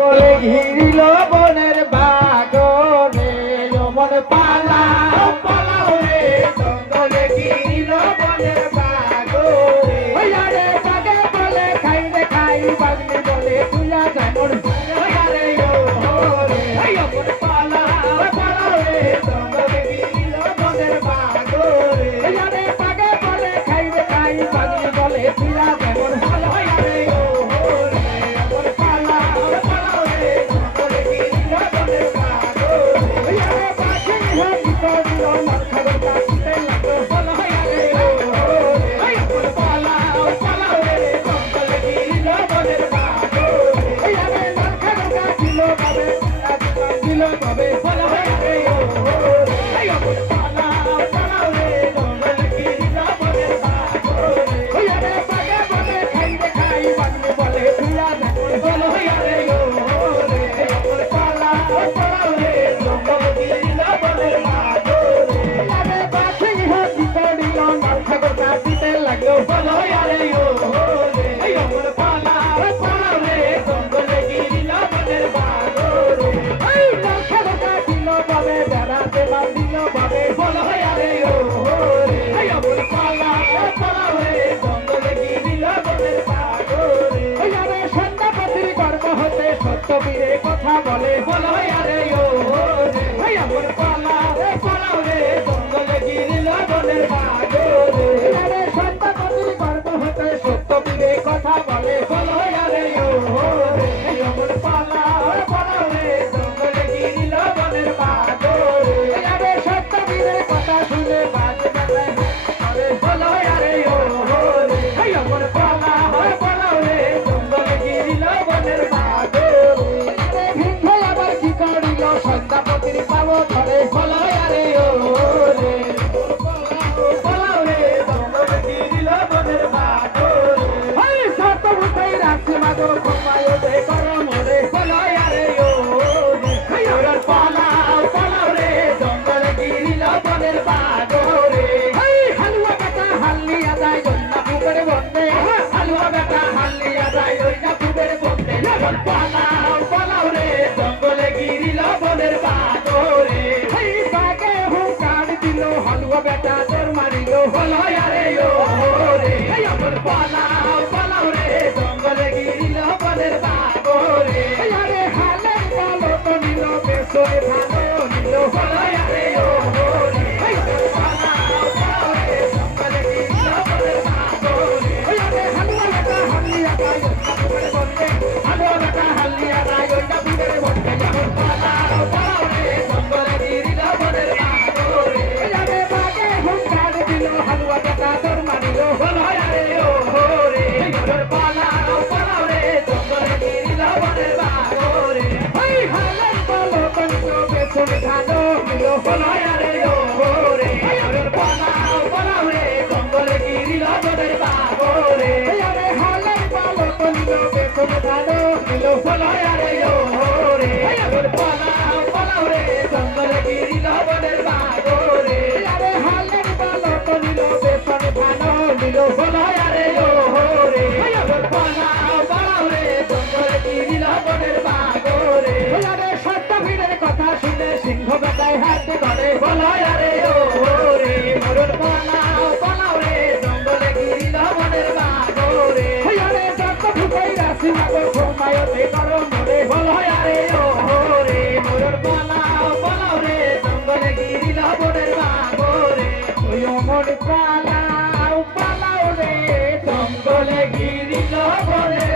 জঙ্গলে ঘিরিল বনের বাগরে মন পালাও পালাও রে জঙ্গলে ঘিরিল বনের বাগরে ওয়ারে বাগে বলে খাই রে খাই বাগনি বলে তুলা যায় মন ওয়ারে ও রে মন পালাও পালাও রে জঙ্গলে ঘিরিল বনের বাগরে ওয়ারে বাগে বলে খাই রে খাই বাগনি বলে তুলা যায় মন ওয়ারে ও কথা বলে বলো আরে ও রে ভাই আমার পালা রে পালাও রে জঙ্গলে গিরিল বনের বাগরে আরে সত্যপতির গর্ব হতে সত্য বীরে কথা বলে বলো আরে ও রে ভাই আমার পালা রে পালাও রে জঙ্গলে গিরিল বনের বাগরে আরে সত্য বীরের কথা শুনে বাজে বাজে আরে বলো আরে ও রে ভাই আমার পালা রে পালাও রে জঙ্গলে গিরিল বনের বাগরে সন্ধ্যাপতির পাবো ধরে ফলো আরে ও রে ফলাও রে জঙ্গলে গিরিল বনের বাগরে ওই সত ভূতাই রাখছে মাগো ঘুমায় দে করো মরে ফলো আরে ও রে ওর ফলাও ফলাও রে জঙ্গলে গিরিল বনের বাগরে ওই হালুয়া বেটা হাল্লিয়া যায় জন্না পুকুর বন্ধে হালুয়া বেটা হাল্লিয়া যায় জন্না পুকুর বন্ধে ফলাও ফলাও রে জঙ্গলে গিরিল বনের বাগরে এই বাগে হুঙ্কার দিল হালুয়া বেটা তোর মারিল হলো আরে ও রে এই আমার পালাও পালাও রে জঙ্গলে গিরিল বনের বাগরে আরে হালের বলো তো নিল বেসরে ভালো নিল হলো আরে ও রে এই পালাও পালাও রে জঙ্গলে গিরিল বনের বাগরে আরে হালুয়া বেটা হাল্লিয়া যায় ওটা পুকুরে বন্ধে হালুয়া বেটা হাল্লিয়া যায় ওটা পুকুরে বন্ধে আমার পালাও পালাও রে জঙ্গলে গিরিল বনের বাগরে আরে বাগে হুঙ্কার দিল হালুয়া বেটা তোর মারিল হলো আরে ও রে আমার পালাও পালাও রে জঙ্গলে গিরিল বনের বাগরে ওই হালের বলো কঞ্চ বেসরে ভালো নিল হলো আরে ও রে আমার পালাও পালাও রে জঙ্গলে গিরিল বনের বাগরে আরে হালের বলো কঞ্চ বেসরে ভালো নিল হলো আরে ও রে আমার পালাও পালাও রে জঙ্গলে গিরিল বনের বাগরে আরে হালের বলো কঞ্চ বেসরে ভালো নিল হলো আরে ও রে আমার পালাও পালাও রে জঙ্গলে গিরিল বনের বাগরে আরে সত্য ভিড়ের কথা শুনে সিংহ বেটায় হাতে ধরে বলো আরে ও রে মরণ পালাও পালাও রে জঙ্গলে গিরিল বনের বাগরে আরে সত্য ভুকাই রাশি মাগো ঘুমায়তে করো মরে বলো আরে ও রে মরণ পালাও পালাও রে জঙ্গলে গিরিল বনের বাগরে ওই মন পালাও পালাও রে জঙ্গলে গিরিল বনের